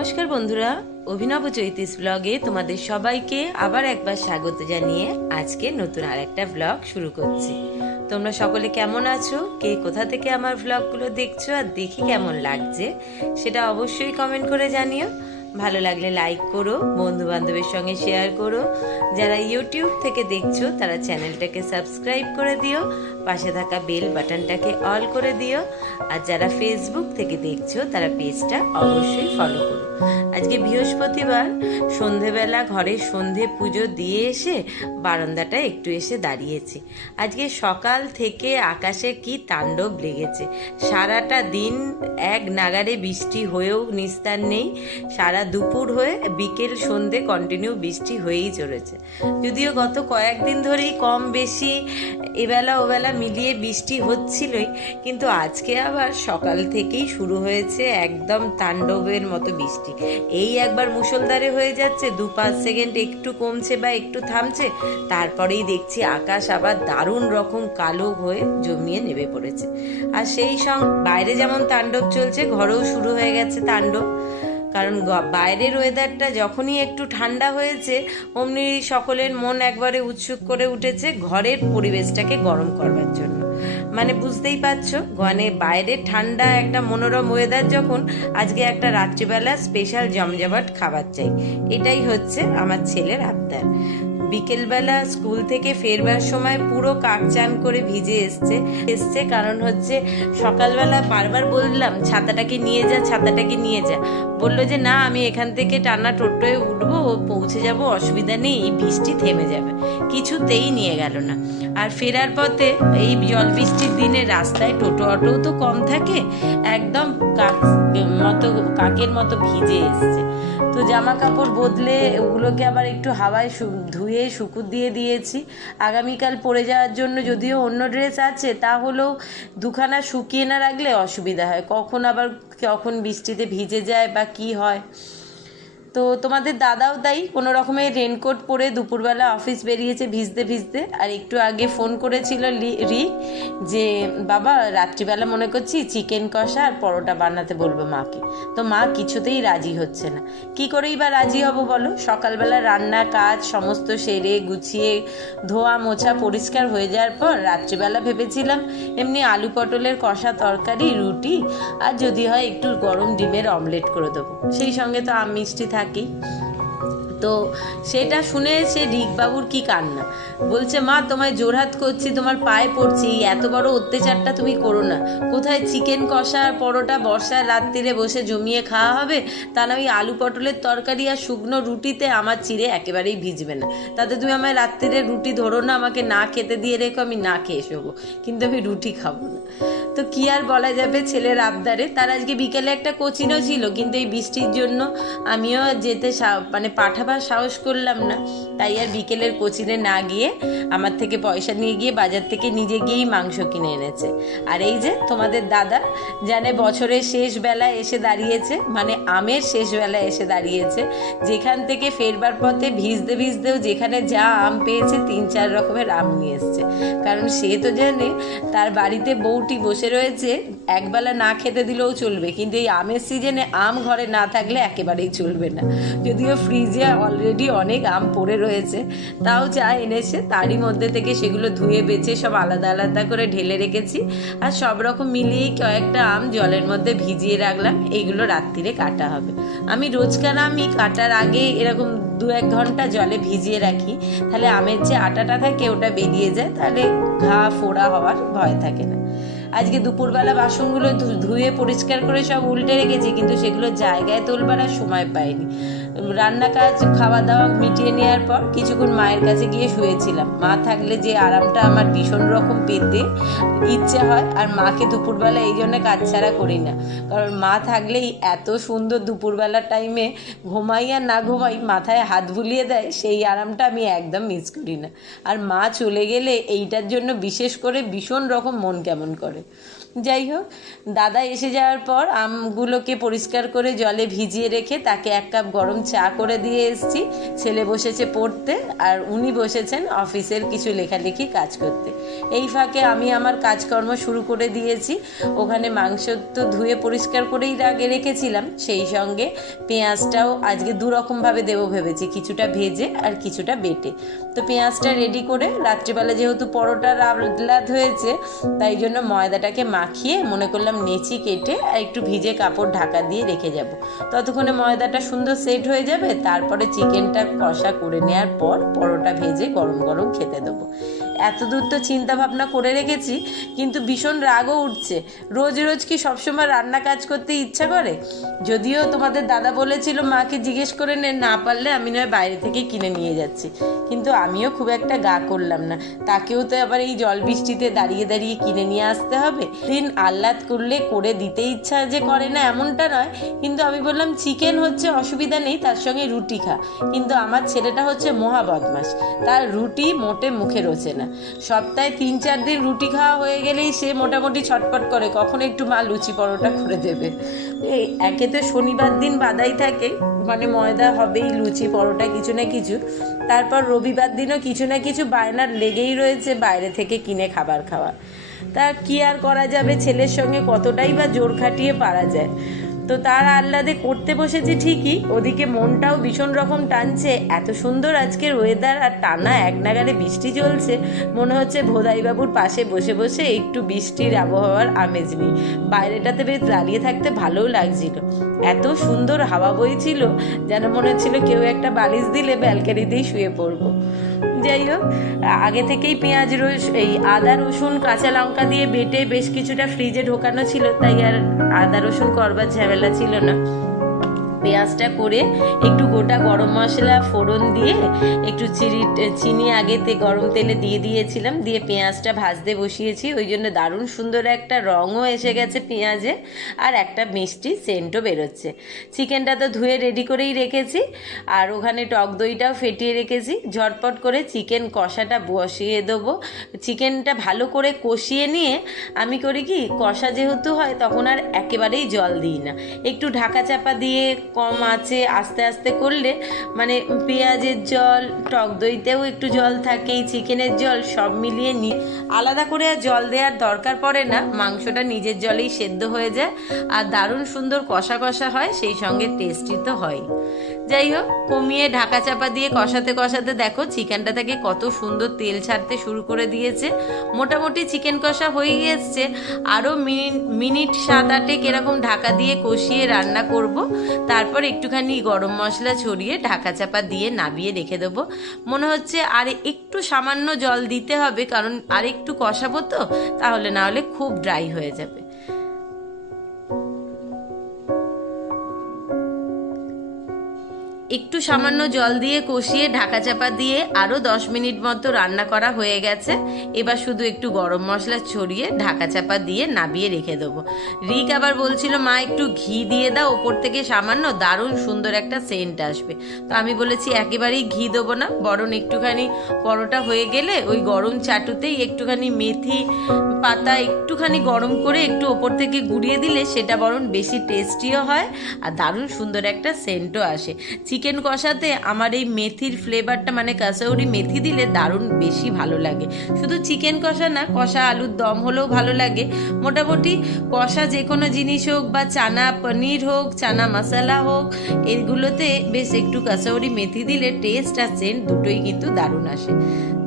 নমস্কার বন্ধুরা, অভিনব চৈতিস ব্লগে তোমাদের সবাইকে আবার একবার স্বাগত জানিয়ে আজকে নতুন আর একটা ব্লগ শুরু করছি। তোমরা সকলে কেমন আছো, কে কোথা থেকে আমার ব্লগগুলো দেখছো আর দেখে কেমন লাগছে সেটা অবশ্যই কমেন্ট করে জানিও। ভালো লাগলে লাইক করো, বন্ধু বান্ধবের সঙ্গে শেয়ার করো। যারা ইউটিউব থেকে দেখছো তারা চ্যানেলটাকে সাবস্ক্রাইব করে দিও, পাশে থাকা বেল বাটনটাকে অল করে দিও। আর যারা ফেসবুক থেকে দেখছো তারা পেজটা অবশ্যই ফলো করো। আজকে বৃহস্পতিবার, সন্ধেবেলা ঘরে সন্ধে পুজো দিয়ে এসে বারান্দাটা একটু এসে দাঁড়িয়েছি। আজকে সকাল থেকে আকাশে কি তাণ্ডব লেগেছে। সারাটা দিন এক নাগারে বৃষ্টি হয়েও নিস্তার নেই। সারা দুপুর হয়ে বিকেল সন্ধে কন্টিনিউ বৃষ্টি হয়েই চলেছে। যদিও গত কয়েকদিন ধরেই কম বেশি এবেলা ওবেলা মিলিয়ে বৃষ্টি হচ্ছিলই, কিন্তু আজকে আবার সকাল থেকেই শুরু হয়েছে একদম তাণ্ডবের মতো বৃষ্টি। এই একবার মুষলধারে হয়ে যাচ্ছে, 2-5 সেকেন্ড একটু কমছে বা একটু থামছে, তারপরেই দেখছি আকাশ আবার দারুণ রকম কালো হয়ে জমিয়ে নেমে পড়েছে। আর সেই সঙ্গে বাইরে যেমন তাণ্ডব চলছে, ঘরেও শুরু হয়ে গেছে তাণ্ডব। কারণ বাইরের ওয়েদারটা যখনই একটু ঠান্ডা হয়েছে অমনি সকলের মন একবারে উৎসুক করে উঠেছে ঘরের পরিবেশটাকে গরম করবার জন্য। মানে বুঝতেই পারছো, মানে বাইরে ঠান্ডা একটা মনোরম ওয়েদার যখন, আজকে একটা রাত্রিবেলা স্পেশাল জমজমাট খাবার চাই। এটাই হচ্ছে আমার ছেলের আবদার। বিকেলবেলা স্কুল থেকে ফেরবার সময় পুরো কাকচান করে ভিজে এসছে। কারণ হচ্ছে সকালবেলা বারবার বললাম ছাতাটাকে নিয়ে যা, ছাতাটাকে নিয়ে যা। বললো যে না, আমি এখান থেকে টানা টোটোয় উঠবো, পৌঁছে যাব, অসুবিধা নেই, এই বৃষ্টি থেমে যাবে। কিছুতেই নিয়ে গেল না। আর ফেরার পথে এই জল বৃষ্টির দিনে রাস্তায় টোটো অটোও তো কম থাকে, একদম কাকের মতো ভিজে এসছে। তো জামা কাপড় বদলে ওগুলোকে আবার একটু হাওয়ায় ধুয়ে শুকুর দিয়ে দিয়েছি আগামীকাল পরে যাওয়ার জন্য। যদিও অন্য ড্রেস আছে, তাহলেও দুখানা শুকিয়ে না রাখলে অসুবিধা হয়, কখন বৃষ্টিতে ভিজে যায় বা কি হয়। তো তোমাদের দাদাও তাই কোনো রকমের রেনকোট পরে দুপুরবেলা অফিস বেরিয়েছে ভিজতে ভিজতে। আর একটু আগে ফোন করেছিল রিক যে বাবা রাত্রিবেলা মনে করছি চিকেন কষা আর পরোটা বানাতে বলবো মাকে। তো মা কিছুতেই রাজি হচ্ছে না। কি করেই বা রাজি হব বলো? সকালবেলা রান্না কাজ সমস্ত সেরে গুছিয়ে ধোয়া মোছা পরিষ্কার হয়ে যাওয়ার পর রাত্রিবেলা ভেবেছিলাম এমনি আলু পটলের কষা তরকারি, রুটি আর যদি হয় একটু গরম ডিমের অমলেট করে দেবো। সেই সঙ্গে তো আম মিষ্টি থাকি। তো সেটা শুনে সে রিকবাবুর কি কান্না, বলছে মা তোমায় জোরহাত করছি, তোমার পায়ে পড়ছি, এত বড় অত্যাচারটা তুমি করো না। কোথায় চিকেন কষা আর পরোটা বর্ষার রাত্রিরে বসে জমিয়ে খাওয়া হবে, তা না ওই আলু পটলের তরকারি আর শুকনো রুটিতে আমার চিড়ে একেবারেই ভিজবে না। তাতে তুমি আমায় রাত্রিরে রুটি ধরো না, আমাকে না খেতে দিয়ে রেখো, আমি না খেয়ে শোবো, কিন্তু আমি রুটি খাবো না। তো কি আর বলা যাবে ছেলের আবদারে। তার আজকে বিকেলে একটা কোচিংও ছিল, কিন্তু এই বৃষ্টির জন্য আমিও যেতে পাঠাবার সাহস করলাম না। তাই আর বিকেলের কোচিংয়ে না গিয়ে আমার থেকে পয়সা নিয়ে গিয়ে বাজার থেকে নিজে গিয়েই মাংস কিনে এনেছে। আর এই যে তোমাদের দাদা জানে বছরের শেষ বেলায় এসে দাঁড়িয়েছে, মানে আমের শেষ বেলায় এসে দাঁড়িয়েছে, যেখান থেকে ফেরবার পথে ভিজতে ভিজতেও যেখানে যা আম পেয়েছে 3-4 রকমের আম নিয়ে এসছে। কারণ সে তো জানে তার বাড়িতে বউটি বসে রয়েছে, একবেলা না খেতে দিলেও চলবে, কিন্তু এই আমের সিজনে আম ঘরে না থাকলে একেবারেই চলবে না। যদিও ফ্রিজে অলরেডি অনেক আম পড়ে রয়েছে, তাও যা এনেছে তারই মধ্যে থেকে সেগুলো ধুয়ে বেছে সব আলাদা আলাদা করে ঢেলে রেখেছি। আর সব রকম মিলিয়েই কয়েকটা আম জলের মধ্যে ভিজিয়ে রাখলাম, এইগুলো রাত্রিরে কাটা হবে। আমি রোজকার আমি কাটার আগে এরকম 2-1 ঘন্টা জলে ভিজিয়ে রাখি, তাহলে আমের যে আটাটা থাকে ওটা বেরিয়ে যায়, তাহলে ঘা ফোড়া হওয়ার ভয় থাকে না। আজকে দুপুরবেলা বাসনগুলো ধুয়ে পরিষ্কার করে সব উল্টে রেখেছি, কিন্তু সেগুলো জায়গায় তোলবার আর সময় পাইনি। রান্না কাজ খাওয়া দাওয়া মিটিয়ে নেওয়ার পর কিছুক্ষণ মায়ের কাছে গিয়ে শুয়েছিলাম। মা থাকলে যে আরামটা আমার ভীষণ রকম পেতে ইচ্ছে হয়, আর মাকে দুপুরবেলা এই জন্য কাজ ছাড়া করি না। কারণ মা থাকলেই এত সুন্দর দুপুরবেলার টাইমে ঘুমাই আর না ঘুমাই মাথায় হাত বুলিয়ে দেয়, সেই আরামটা আমি একদম মিস করি না। আর মা চলে গেলে এইটার জন্য বিশেষ করে ভীষণ রকম মন কেমন করে। যাই হোক, দাদা এসে যাওয়ার পর আমগুলোকে পরিষ্কার করে জলে ভিজিয়ে রেখে তাকে 1 কাপ গরম চা করে দিয়ে এসেছি। ছেলে বসেছে পড়তে আর উনি বসেছেন অফিসের কিছু লেখালেখি কাজ করতে। এই ফাঁকে আমি আমার কাজকর্ম শুরু করে দিয়েছি। ওখানে মাংস তো ধুয়ে পরিষ্কার করেই আগে রেখেছিলাম, সেই সঙ্গে পেঁয়াজটাও আজকে দুরকমভাবে দেবো ভেবেছি, কিছুটা ভেজে আর কিছুটা বেটে। তো পেঁয়াজটা রেডি করে রাত্রিবেলা যেহেতু পরোটা রাত হয়েছে, তাই জন্য ময়দাটাকে মাখিয়ে মনে করলাম নেচি কেটে আর একটু ভিজে কাপড় ঢাকা দিয়ে রেখে যাব। ততক্ষণে ময়দাটা সুন্দর সেট হয়ে যাবে, তারপরে চিকেনটা কষা করে নেওয়ার পর পরোটা ভেজে গরম গরম খেতে দেবো। এতদূর তো চিন্তা ভাবনা করে রেখেছি, কিন্তু ভীষণ রাগও উঠছে। রোজ রোজ কি সবসময় রান্না কাজ করতে ইচ্ছা করে? যদিও তোমাদের দাদা বলেছিল মাকে জিজ্ঞেস করে নে, না পারলে আমি নয় বাইরে থেকে কিনে নিয়ে যাচ্ছি, কিন্তু আমিও খুব একটা গা করলাম না। তাকেও তো আবার এই জল বৃষ্টিতে দাঁড়িয়ে দাঁড়িয়ে কিনে নিয়ে আসতে হবে। দিন আহ্লাদ করলে করে দিতে ইচ্ছা যে করে না এমনটা নয়, কিন্তু আমি বললাম চিকেন হচ্ছে অসুবিধা নেই, তার সঙ্গে রুটি খা। কিন্তু আমার ছেলেটা হচ্ছে মহা বদমাশ, তার রুটি মোটে মুখে রোচে না। সপ্তাহে 3-4 দিন রুটি খাওয়া হয়ে গেলেই সে মোটামুটি ছটপট করে কখন একটু মা লুচি পরোটা করে দেবে। একে তো শনিবার দিন বাদাই থাকে, মানে ময়দা হবেই, লুচি পরোটা কিছু না কিছু। তারপর রবিবার দিনও কিছু না কিছু বায়নার লেগেই রয়েছে বাইরে থেকে কিনে খাবার খাওয়া। তা কি আর করা যাবে, ছেলের সঙ্গে কতটাই বা জোর খাটিয়ে পারা যায়। তো তার আহ্লাদে করতে বসেছি ঠিকই, ওদিকে মনটাও ভীষণ রকম টানছে। এত সুন্দর আজকের ওয়েদার আর টানা এক নাগারে বৃষ্টি চলছে, মনে হচ্ছে ভোদাইবাবুর পাশে বসে বসে একটু বৃষ্টির আবহাওয়ার আমেজ নিই। বাইরেটাতে বেশ দাঁড়িয়ে থাকতে ভালোও লাগছিল, এত সুন্দর হাওয়া বইছিল, যেন মনে হচ্ছিল কেউ একটা বালিশ দিলে ব্যালকানিতেই শুয়ে পড়বো। যাই হোক, আগে থেকেই পেঁয়াজ আদা রসুন কাঁচা লঙ্কা দিয়ে বেটে বেশ কিছুটা ফ্রিজে ঢোকানো ছিল, তাই আর আদা রসুন করবার ঝামেলা ছিল না। পেঁয়াজটা করে একটু গোটা গরম মশলা ফোড়ন দিয়ে একটু চিনি আগেতে গরম তেলে দিয়ে দিয়েছিলাম, দিয়ে পেঁয়াজটা ভাজতে বসিয়েছি। ওই জন্য দারুণ সুন্দর একটা রঙও এসে গেছে পেঁয়াজে, আর একটা মিষ্টি সেন্টও বেরোচ্ছে। চিকেনটা তো ধুয়ে রেডি করেই রেখেছি, আর ওখানে টক দইটাও ফেটিয়ে রেখেছি। ঝটপট করে চিকেন কষাটা বসিয়ে দেবো। চিকেনটা ভালো করে কষিয়ে নিয়ে আমি করি কি, কষা যেহেতু হয় তখন আর একেবারেই জল দিই না, একটু ঢাকা চাপা দিয়ে কম আঁচে আস্তে আস্তে করলে মানে পেঁয়াজের জল, টক দইতেও একটু জল থাকেই, চিকেনের জল সব মিলিয়ে নিয়ে আলাদা করে আর জল দেওয়ার দরকার পড়ে না। মাংসটা নিজের জলেই সেদ্ধ হয়ে যায় আর দারুণ সুন্দর কষা কষা হয়, সেই সঙ্গে টেস্টি তো হয়। যাই হোক, কমিয়ে ঢাকা চাপা দিয়ে কষাতে কষাতে দেখো চিকেনটা থেকে কত সুন্দর তেল ছাড়তে শুরু করে দিয়েছে। মোটামুটি চিকেন কষা হয়ে এসছে, আরও মিনিট 7-8 এরকম ঢাকা দিয়ে কষিয়ে রান্না করব। তারপর একটুখানি গরম মশলা ছড়িয়ে ঢাকা চাপা দিয়ে নামিয়ে রেখে দেবো। মনে হচ্ছে আর একটু সামান্য জল দিতে হবে, কারণ আর একটু কষাবো তো, তাহলে না হলে খুব ড্রাই হয়ে যাবে। একটু সামান্য জল দিয়ে কষিয়ে ঢাকা চাপা দিয়ে আরও 10 মিনিট মতো রান্না করা হয়ে গেছে। এবার শুধু একটু গরম মশলা ছড়িয়ে ঢাকা চাপা দিয়ে নামিয়ে রেখে দেবো। রিক আবার বলছিল মা একটু ঘি দিয়ে দাও ওপর থেকে সামান্য, দারুণ সুন্দর একটা সেন্ট আসবে। তো আমি বলেছি একেবারেই ঘি দেবো না, বরং একটুখানি পরোটা হয়ে গেলে ওই গরম চাটুতেই একটুখানি মেথি পাতা একটুখানি গরম করে একটু ওপর থেকে গুঁড়িয়ে দিলে সেটা বরং বেশি টেস্টিও হয় আর দারুণ সুন্দর একটা সেন্টও আসে। চিকেন কষাতে আমার এই মেথির ফ্লেভারটা, মানে কাসৌরি মেথি দিলে দারুণ বেশি ভালো লাগে। শুধু চিকেন কষা না, কষা আলুর দম হলেও ভালো লাগে। মোটামুটি কষা যে কোনো জিনিস হোক, বা চানা পনির হোক, চানা মশলা হোক, এগুলোতে বেশ একটু কাসৌরি মেথি দিলে টেস্ট আর সেন্ট দুটোই কিন্তু দারুণ আসে।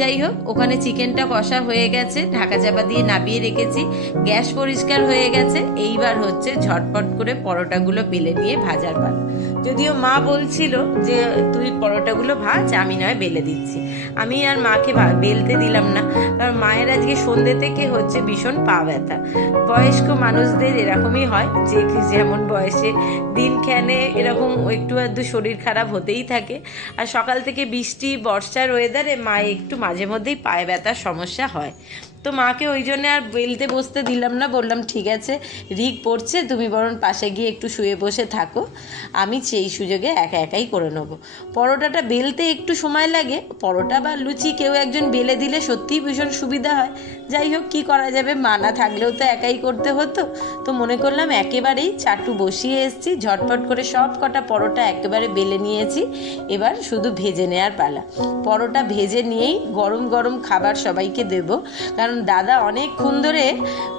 যাই হোক, ওখানে চিকেনটা কষা হয়ে গেছে, ঢাকা চাপা দিয়ে নামিয়ে রেখেছি, গ্যাস পরিষ্কার হয়ে গেছে। এইবার হচ্ছে ঝটপট করে পরোটাগুলো বেলে নিয়ে ভাজার পালা। যদিও মা বলছিল যে তুই পরোটাগুলো ভাজ, আমি নয় বেলে দিচ্ছি। আমি আর মাকে বেলতে দিলাম না, কারণ মায়ের আজকে সন্ধ্যে থেকে হচ্ছে ভীষণ পা ব্যথা। বয়স্ক মানুষদের এরকমই হয়, যে যেমন বয়সে দিনখানে এরকম একটু আধটু শরীর খারাপ হতেই থাকে। আর সকাল থেকে বৃষ্টি বর্ষার ওয়েদারে মায়ে একটু মাঝে মধ্যেই পায়ে ব্যথার সমস্যা হয়। তো মাকে ওই জন্য আর বেলতে বসতে দিলাম না, বললাম ঠিক আছে রিক পড়ছে, তুমি বরং পাশে গিয়ে একটু শুয়ে বসে থাকো, আমি সেই সুযোগে একা একাই করে নেবো। পরোটাটা বেলতে একটু সময় লাগে, পরোটা বা লুচি কেউ একজন বেলে দিলে সত্যিই ভীষণ সুবিধা হয়। যাই হোক কী করা যাবে, মা না থাকলেও তো একাই করতে হতো। তো মনে করলাম একেবারেই চাটু বসিয়ে এসেছি, ঝটপট করে সব কটা পরোটা একেবারে বেলে নিয়েছি, এবার শুধু ভেজে নেওয়ার পালা। পরোটা ভেজে নিয়েই গরম গরম খাবার সবাইকে দেব, কারণ দাদা অনেকক্ষণ ধরে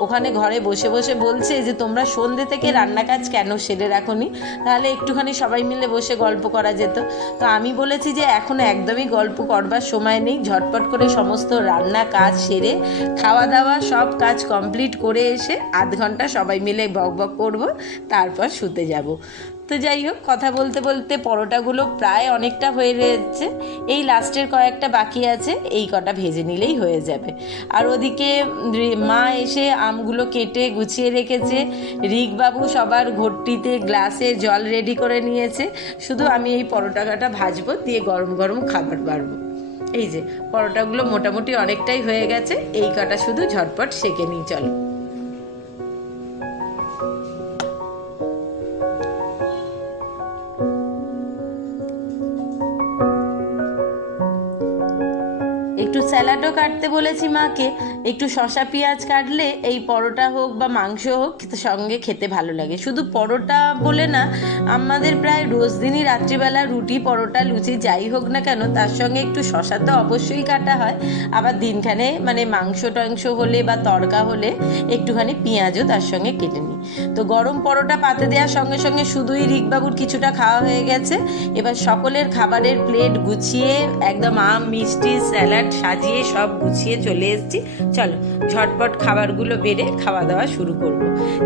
ওখানে ঘরে বসে বসে বলছে যে তোমরা সন্ধ্যে থেকে রান্না কাজ কেন সেরে রাখোনি, তাহলে একটুখানি সবাই মিলে বসে গল্প করা যেত। তো আমি বলেছি যে এখন একদমই গল্প করবার সময় নেই, ঝটপট করে সমস্ত রান্না কাজ সেরে খাওয়া দাওয়া সব কাজ কমপ্লিট করে এসে আধ ঘন্টা সবাই মিলে বক বক করবো, তারপর শুতে যাব। তো যাই হোক কথা বলতে বলতে পরোটাগুলো প্রায় অনেকটা হয়ে রয়েছে, এই লাস্টের কয়েকটা বাকি আছে, এই কটা ভেজে নিলেই হয়ে যাবে। আর ওদিকে মা এসে আমগুলো কেটে গুছিয়ে রেখেছে, রিকবাবু সবার ঘটিতে গ্লাসে জল রেডি করে নিয়েছে, শুধু আমি এই পরোটা কাটা ভাজবো, দিয়ে গরম গরম খাবার বাড়বো। এই যে পরোটাগুলো মোটামুটি অনেকটাই হয়ে গেছে, এই কটা শুধু ঝটপট সেঁকে নিই চলো। একটু স্যালাডও কাটতে বলেছি মাকে, একটু শসা পেঁয়াজ কাটলে এই পরোটা হোক বা মাংস হোক সঙ্গে খেতে ভালো লাগে। শুধু পরোটা বলে না, আমাদের প্রায় রোজ দিনই রাত্রিবেলা রুটি পরোটা লুচি যাই হোক না কেন তার সঙ্গে একটু শসা তো অবশ্যই কাটা হয়, আবার দিনখানে মানে মাংস টাংস হলে বা তড়কা হলে একটুখানি পেঁয়াজও তার সঙ্গে কেটে নিই। তো গরম পরোটা পাতে দেওয়ার সঙ্গে সঙ্গে শুধুই রিকবাবুর কিছুটা খাওয়া হয়ে গেছে, এবার সকলের খাবারের প্লেট গুছিয়ে একদম আম মিষ্টি স্যালাড সাজিয়ে সব গুছিয়ে চলে এসেছি, চলো ঝটপট খাবারগুলো বেড়ে খাওয়া দাওয়া শুরু করব।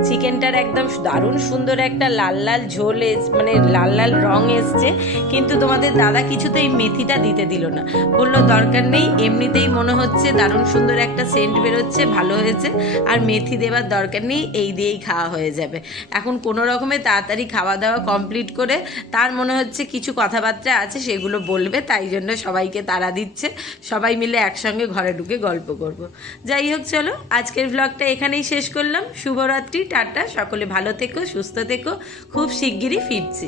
চিকেনটার একদম দারুণ সুন্দর একটা লাল লাল ঝোল মানে লাল লাল রং এসছে, কিন্তু তোমাদের দাদা কিছুতেই মেথিটা দিতে দিল না, বললো দরকার নেই, এমনিতেই মনে হচ্ছে দারুণ সুন্দর একটা সেন্ট বেরোচ্ছে, ভালো হয়েছে, আর মেথি দেওয়ার দরকার নেই, এই দিয়েই খাওয়া হয়ে যাবে। এখন কোনো রকমে তাড়াতাড়ি খাওয়া দাওয়া কমপ্লিট করে তার মনে হচ্ছে কিছু কথাবার্তা আছে সেগুলো বলবে, তাই জন্য সবাইকে তাড়া দিচ্ছে, সবাই মিলে একসঙ্গে ঘরে ঢুকে গল্প করব। যাই হোক চলো আজকের ব্লগটা এখানেই শেষ করলাম, শুভরাত্রি, টাটা, সকলে ভালো থেকো, সুস্থ থেকো, খুব শিগগিরই ফিরছি।